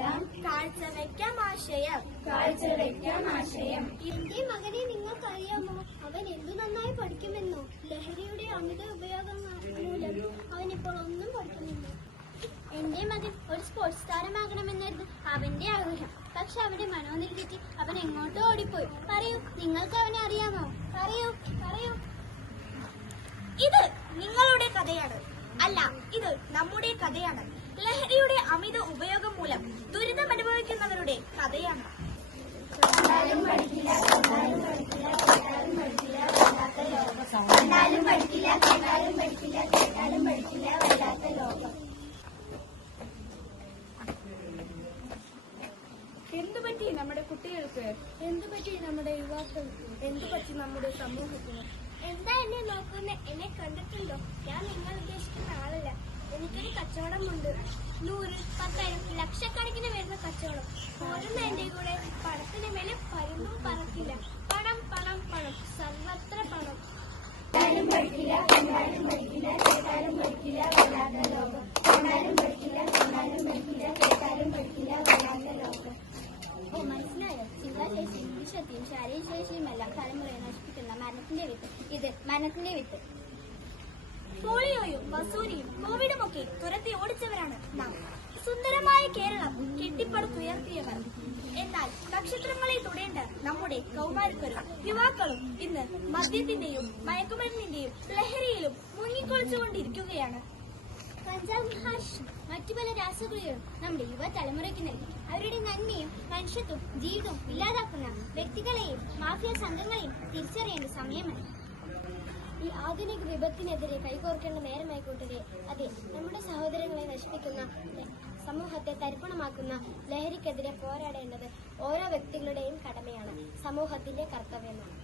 എല്ലാം കാഴ്ചവെക്കാം ആശയം. എന്റെ മകനെ നിങ്ങൾക്കറിയാമോ, അവൻ എന്തു നന്നായി പഠിക്കുമെന്നോ? ലഹരിയുടെ അമിത ഉപയോഗം മൂലം അവനിപ്പോൾ ഒന്നും പഠിക്കുന്നില്ല. എന്റെ മകൻ ഒരു സ്പോർട്സ് താരമാകണമെന്നായിരുന്നു അവന്റെ ആഗ്രഹം. പക്ഷെ അവന്റെ മനോനില തെറ്റി അവൻ എങ്ങോട്ടോ ഓടിപ്പോയി. പറയൂ, നിങ്ങൾക്ക് അവനെ അറിയാമോ? പറയൂ. ഇത് നിങ്ങളുടെ കഥയാണ്. അല്ല, ഇത് നമ്മുടെ കഥയാണ്. ലഹരിയുടെ അമിത ഉപയോഗം മൂലം ദുരിതം അനുഭവിക്കുന്നവരുടെ കഥയാണ്. എന്തുപറ്റി നമ്മുടെ കുട്ടികൾക്ക്? എന്തുപറ്റി നമ്മുടെ യുവാക്കൾക്ക്? എന്തുപറ്റി നമ്മുടെ സമൂഹത്തിന്? എന്താ എന്നെ നോക്കുന്ന? എന്നെ കണ്ടിട്ടുണ്ടോ? ഞാൻ നിങ്ങൾ ഉദ്ദേശിക്കുന്ന ആളല്ല. എനിക്കൊരു കച്ചവടമുണ്ട്. 100, 10,000, ലക്ഷക്കണക്കിന് വരുന്ന കച്ചവടം. പോരുന്ന എന്റെ കൂടെ പണത്തിന് മേലെ പരുന്നും പറക്കില്ല. പണം, സർവത്ര പണം. ഓ, മനസ്സിലായോ? ചിന്താശേഷിയും വിശുദ്ധിയും ശാരീരികശേഷിയും എല്ലാം തലമുറയെ നശിപ്പിക്കുന്ന മരണത്തിന്റെ വിത്ത്. ഇത് മരണത്തിന്റെ വിത്ത്. പോളിയോയും വസൂരിയും കോവിഡും ഒക്കെ തുരത്തി ഓടിച്ചവരാണ് നാം. സുന്ദരമായ കേരളം കെട്ടിപ്പടുത്തുയർത്തിയവർ. എന്നാൽ നക്ഷത്രങ്ങളെ തുടേണ്ട നമ്മുടെ കൗമാരക്കാരും യുവാക്കളും ഇന്ന് മദ്യത്തിന്റെയും മയക്കുമരുന്നിന്റെയും ലഹരിയിലും മുങ്ങിക്കൊളിച്ചുകൊണ്ടിരിക്കുകയാണ്. കഞ്ചാവ്, ഹാഷ്, മറ്റു പല രാസഗുളികളും നമ്മുടെ യുവതലമുറയ്ക്ക് നൽകി അവരുടെ നന്മയും മനുഷ്യത്വവും ജീവിതവും ഇല്ലാതാക്കുന്ന വ്യക്തികളെയും മാഫിയ സംഘങ്ങളെയും തിരിച്ചറിയേണ്ട സമയമായി. ഈ ആധുനിക വിപത്തിനെതിരെ കൈകോർക്കേണ്ട നേരമായി കൂട്ടരെ. അതെ, നമ്മുടെ സഹോദരങ്ങളെ നശിപ്പിക്കുന്ന, സമൂഹത്തെ തരിപ്പണമാക്കുന്ന ലഹരിക്കെതിരെ പോരാടേണ്ടത് ഓരോ വ്യക്തികളുടെയും കടമയാണ്, സമൂഹത്തിന്റെ കർത്തവ്യമാണ്.